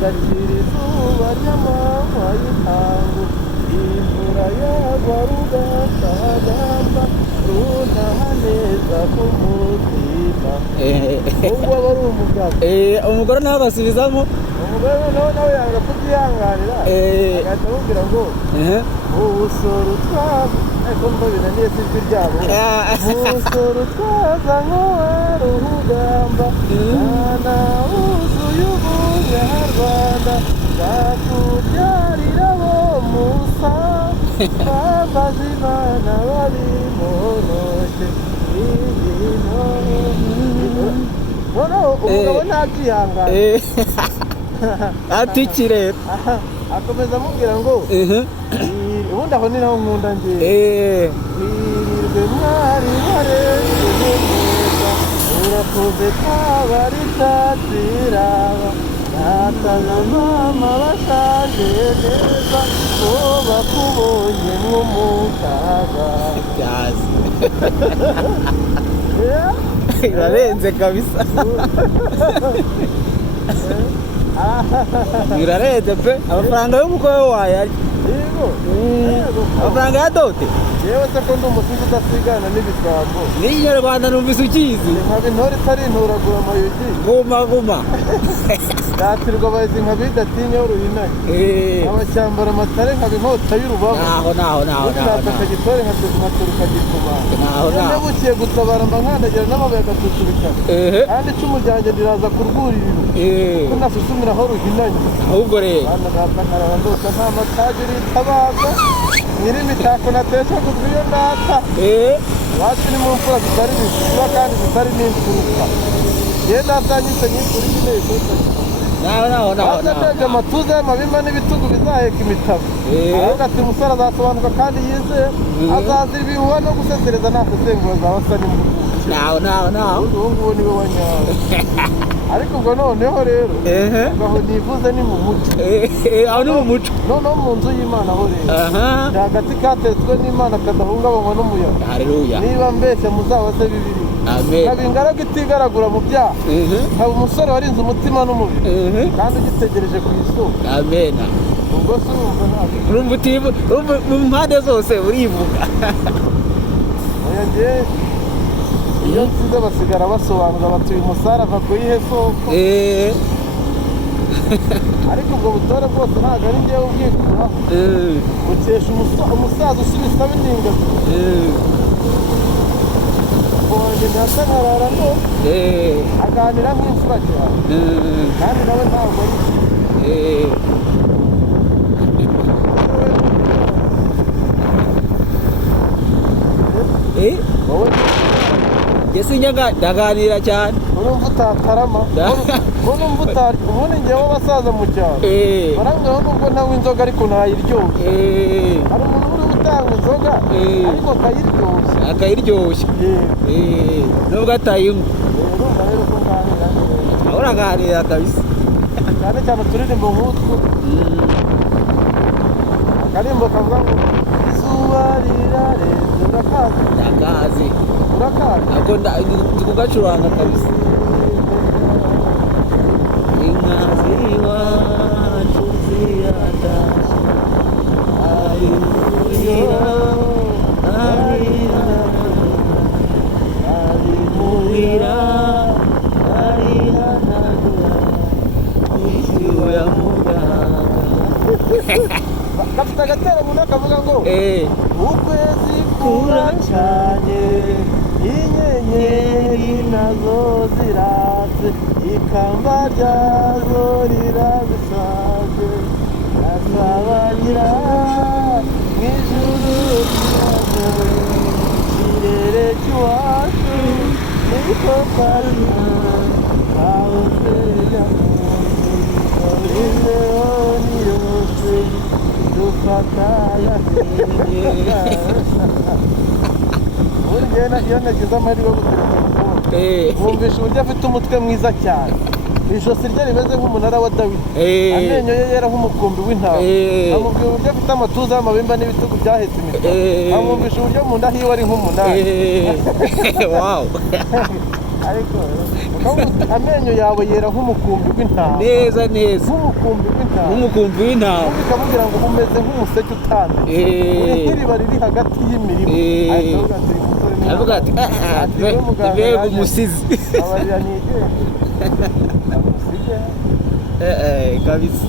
agacira izuba ry'amanywa y'ihangu imvura yagwa rugatagamba runtaha neza ku mutima ubwo aba ari umugabo umugore nawe agasubizamo umugore nawe yanga kubyihanganira agahita amubwira ngo ubusoro utwaza ariko mba binaniye si ijwi ryabo ubusoro utwaza nk'uwari urugamba mwana wuzuye ubunyarwanda nzakubyarira bo musa bambaza imana babimonoke noneho umugabo ntabyihangana ati kirere akomeza amubwira ngo ubundi aho ni naho nkunda ngewe wirirwe mwari warengeje neza urakoze twabari icyatsi data na mama bashaje neza ko bakubonye nk'umutaga irarenze kabisa birarenze pe amafaranga y'umukwe wayarya amafaranga ya dote yewe se ko ndi umusizi udasigana n'ibisambo n'ikinyarwanda numvise ukizi nkaba intore itari intoragura amayugi guma yatirwa abahizi nka bidatinya uruhinanye abacyambara amatare nkaba inkota y'urubavu naho nataka gitore nkaturuka gituma iyo bukiye gutabara mba nkandagira n'amabuye agatuturikana kandi icumu ryanjye riraza kurwurira ko nasusumira aho ruhinanye ahubwo rero nkaraba ndota nta matage ritabaza nyir'imitako natesha kuzwa iyo ndata iwacu ni mu mfura zitari bizima kandi zitari n'imfuruka yewe natanyise nyifura ikeneye kuyitagisa naho amatuza y'amabimba n'ibitugu bizaheka imitabo aravuga ati umusore azasobanuka kandi yizeye azazira ibihuha no gusesereza ntasesengura zaba asa n'impuguke naho ubu ngubu niwe wanyawe ariko ubwo noneho rero ngaho nivuze ni mu muco aho ni mu muco noneho mu nzu y'Imana ho rero ni hagati katetswe n'Imana kadahungabanywa n'umuyaga haleluya niba mbeshya muzabase bibiri nkaba ingaragu itigaragura mu byaha nkaba umusore warinze umutima n'umubiri kandi ugitegereje ku isoko amena ubwo se urumva mu mpande zose urivuga oya njyewe iyo nsize basigara basobanura bati uyu musare ava ku yihe soko ariko ubwo butore bwose ntabwo ari njyewe ubwikuraho bukesha umusaza usubisa b'intingazi wanjye ntasa nkarara no aganira nk'imfura cyane kandi nawe ntabwo ari wowe Jesi ndaganira cyane urumva utatarama urumva utarya ubundi njyewe abasaza mu cyaro barambwira ko nubwo ntanywa inzoga ariko nayiryoshye hari umuntu uri gutanga inzoga ariko akayiryoshya nubwo atayinywa urumva rero ko nganira aho uraganira kabisa cyane cyane turirimbo nk'utwo akarimbo kavuga ngo izuba rirarenze ndakazi ako ndi kugacuranga kabisa inka z'iwacu ziratashye ari muhira arihanagura ishyuwe ya muganga gafite agatero umuntu akavuga ngo ukwezi kuracanye inyenyeri nazo ziratse ikamba ryazo rirabisaze asabagira mw'ijuru ryazo ikirere cy'iwacu niko karina hahose yamunsi imbeho yose dufata yasinye iyo nagize amahirwe yo gutereka wumvisha uburyo afite umutwe mwiza cyane ijosi rye rimeze nk'umunara wa Dawidi amenyo ye yera nk'umukumbi w'intama amubwira uburyo afite amatuza y'amabimba n'ibitugu byahetse imitwe amwumvisha uburyo mu nda hiwe ari nk'umunani ariko amenyo yawe yera nk'umukumbi w'intama neza neza nk'umukumbi w'intama nk'umukumbi w'intama bikamubwira ngo umeze nk'umuseke utambye uri nk'iriba riri hagati y'imirima aravuga ati mbega umusizi abarira nigende amusige kabisa